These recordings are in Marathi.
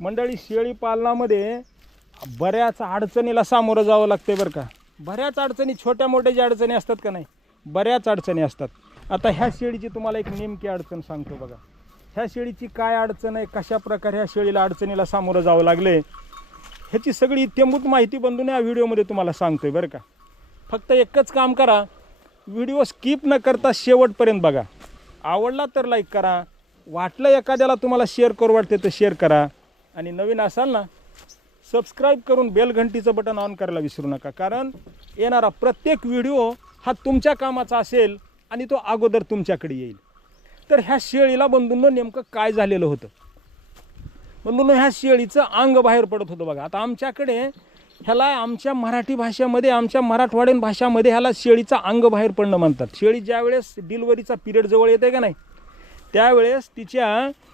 मंडळी शेळी पालनामध्ये बऱ्याच अडचणीला सामोरं जावं लागते बरं का. बऱ्याच अडचणी छोट्या मोठ्या ज्या अडचणी असतात का नाही बऱ्याच अडचणी असतात. आता ह्या शेळीची तुम्हाला एक नेमकी अडचण सांगतो बघा. ह्या शेळीची काय अडचण आहे कशा प्रकारे ह्या शेळीला अडचणीला सामोरं जावं लागले ह्याची सगळी इत्यंभूत माहिती बंधून या व्हिडिओमध्ये तुम्हाला सांगतो आहे बरं का. फक्त एकच काम करा व्हिडिओ स्किप न करता शेवटपर्यंत बघा. आवडला तर लाईक करा वाटलं एखाद्याला तुम्हाला शेअर करू वाटते तर शेअर करा. आणि नवीन असाल ना सबस्क्राईब करून बेलघंटीचं बटन ऑन करायला विसरू नका. कारण येणारा प्रत्येक व्हिडिओ हा तुमच्या कामाचा असेल आणि तो अगोदर तुमच्याकडे येईल. तर ह्या शेळीला बंधूंनो नेमकं काय झालेलं होतं? म्हणून ह्या शेळीचं अंग बाहेर पडत होतं बघा. आता आमच्याकडे ह्याला आमच्या मराठी भाषेमध्ये आमच्या मराठवाड्यान भाषामध्ये ह्याला शेळीचं अंग बाहेर पडणं म्हणतात. शेळी ज्यावेळेस डिलिव्हरीचा पिरियड जवळ येते का नाही त्यावेळेस तिच्या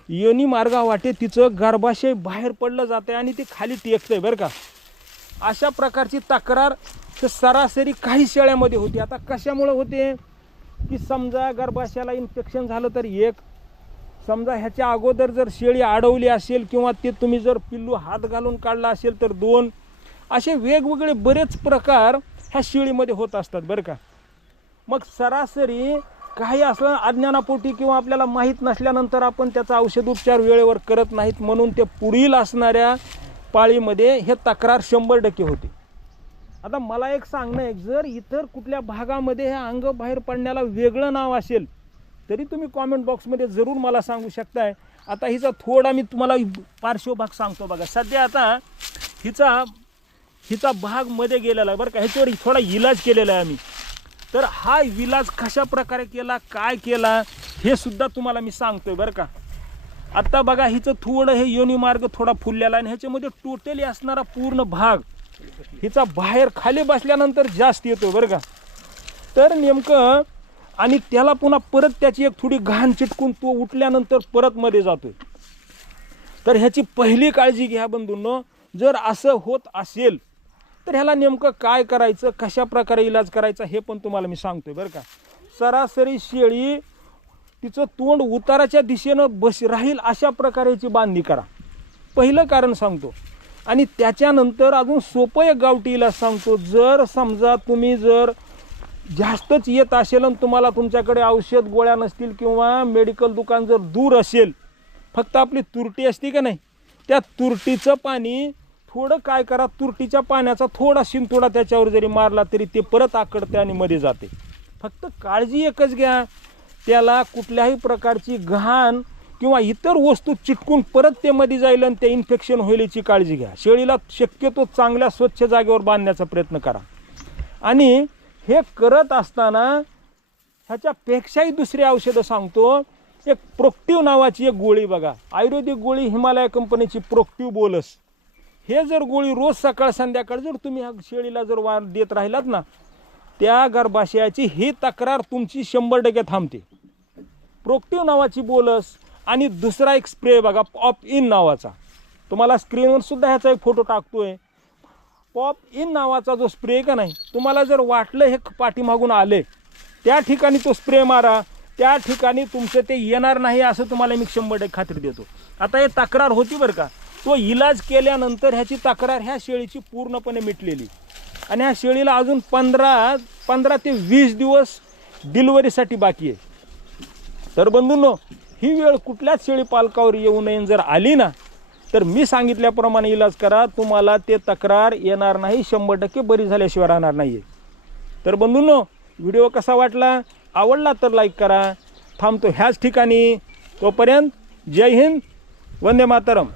योनी मार्गावाटे तिचं गर्भाशय बाहेर पडलं जातं आणि ते खाली टेकतंय बरं का. अशा प्रकारची तक्रार तर सरासरी काही शेळ्यामध्ये होती. आता कशामुळं होते? की समजा गर्भाशयाला इन्फेक्शन झालं तर एक समजा ह्याच्या अगोदर जर शेळी अडवली असेल किंवा ते तुम्ही जर पिल्लू हात घालून काढला असेल तर दोन असे वेगवेगळे बरेच प्रकार ह्या शेळीमध्ये होत असतात बरं का. मग सरासरी काही असं अज्ञानापोटी किंवा आपल्याला माहीत नसल्यानंतर आपण त्याचा औषधोपचार वेळेवर करत नाहीत म्हणून ते पुढील असणाऱ्या पाळीमध्ये हे तक्रार शंभर टक्के होते. आता मला एक सांगणं आहे जर इतर कुठल्या भागामध्ये हे अंग बाहेर पडण्याला वेगळं नाव असेल तरी तुम्ही कॉमेंट बॉक्समध्ये जरूर मला सांगू शकताय. आता हिचा थोडा मी तुम्हाला पार्श्वभाग सांगतो बघा. सध्या आता हिचा हिचा भागमध्ये गेलेला आहे. बरं का ह्याच्यावर थोडा इलाज केलेला आहे आम्ही. तर हा विलाज कशा प्रकारे केला काय केला हे सुद्धा तुम्हाला मी सांगतोय बरं का. आता बघा हिचं थोडं हे योनी मार्ग थोडा फुललेला आणि ह्याच्यामध्ये टोटली असणारा पूर्ण भाग हिचा बाहेर खाली बसल्यानंतर जास्त येतो बरं का. तर नेमकं आणि त्याला पुन्हा परत त्याची एक थोडी घाण चिटकून तो उठल्यानंतर परत मध्ये जातोय. तर ह्याची पहिली काळजी घ्या बंधूंनो जर असं होत असेल तर ह्याला नेमकं काय करायचं? कशा प्रकारे इलाज करायचा हे पण तुम्हाला मी सांगतोय बरं का. सरासरी शेळी तिचं तोंड उताराच्या दिशेनं बस राहील अशा प्रकारेची बांधणी करा. पहिलं कारण सांगतो. आणि त्याच्यानंतर अजून सोपं एक गावठी इलाज सांगतो. जर समजा तुम्ही जर जास्तच येत असेल आणि तुम्हाला तुमच्याकडे औषध गोळ्या नसतील किंवा मेडिकल दुकान जर दूर असेल फक्त आपली तुरटी असते का नाही? त्या तुरटीचं पाणी थोडं काय करा तुरटीच्या पाण्याचा थोडा शिंतोडा त्याच्यावर जरी मारला तरी ते परत आकडते आणि मध्ये जाते. फक्त काळजी एकच घ्या. त्याला कुठल्याही प्रकारची घाण किंवा इतर वस्तू चिटकून परत ते मध्ये जाईल आणि ते इन्फेक्शन होईल याची काळजी घ्या. शेळीला शक्यतो चांगल्या स्वच्छ जागेवर बांधण्याचा प्रयत्न करा. आणि हे करत असताना ह्याच्यापेक्षाही दुसरी औषधं सांगतो. एक प्रोक्टिव्ह नावाची एक गोळी बघा. आयुर्वेदिक गोळी हिमालय कंपनीची प्रोक्टिव्ह बोलस हे जर गोळी रोज सकाळ संध्याकाळ जर तुम्ही ह्या शेळीला जर वार देत राहिलात ना त्या गर्भाशयाची ही तक्रार तुमची शंभर टक्के थांबते. प्रोक्टिव्ह नावाची बोलस आणि दुसरा एक स्प्रे बघा पॉप इन नावाचा. तुम्हाला स्क्रीनवर सुद्धा ह्याचा एक फोटो टाकतोय. पॉप इन नावाचा जो स्प्रे आहे का नाही तुम्हाला जर वाटलं हे पाठीमागून आले त्या ठिकाणी तो स्प्रे मारा त्या ठिकाणी तुमचं ते येणार नाही असं तुम्हाला मी शंभर टक्के खात्री देतो. आता हे तक्रार होती बरं का? तो इलाज केल्यानंतर ह्याची तक्रार ह्या शेळीची पूर्णपणे मिटलेली. आणि ह्या शेळीला अजून पंधरा पंधरा ते वीस दिवस डिलिव्हरीसाठी बाकी आहे. तर बंधूंनो ही वेळ कुठल्याच शेळी पालकावर येऊ नये जर आली ना तर मी सांगितल्याप्रमाणे इलाज करा. तुम्हाला ते तक्रार येणार नाही शंभर टक्के बरी झाल्याशिवाय राहणार नाही आहे तर बंधूंनो व्हिडिओ कसा वाटला? आवडला तर लाईक करा. थांबतो ह्याच ठिकाणी. तोपर्यंत जय हिंद वंदे मातरम.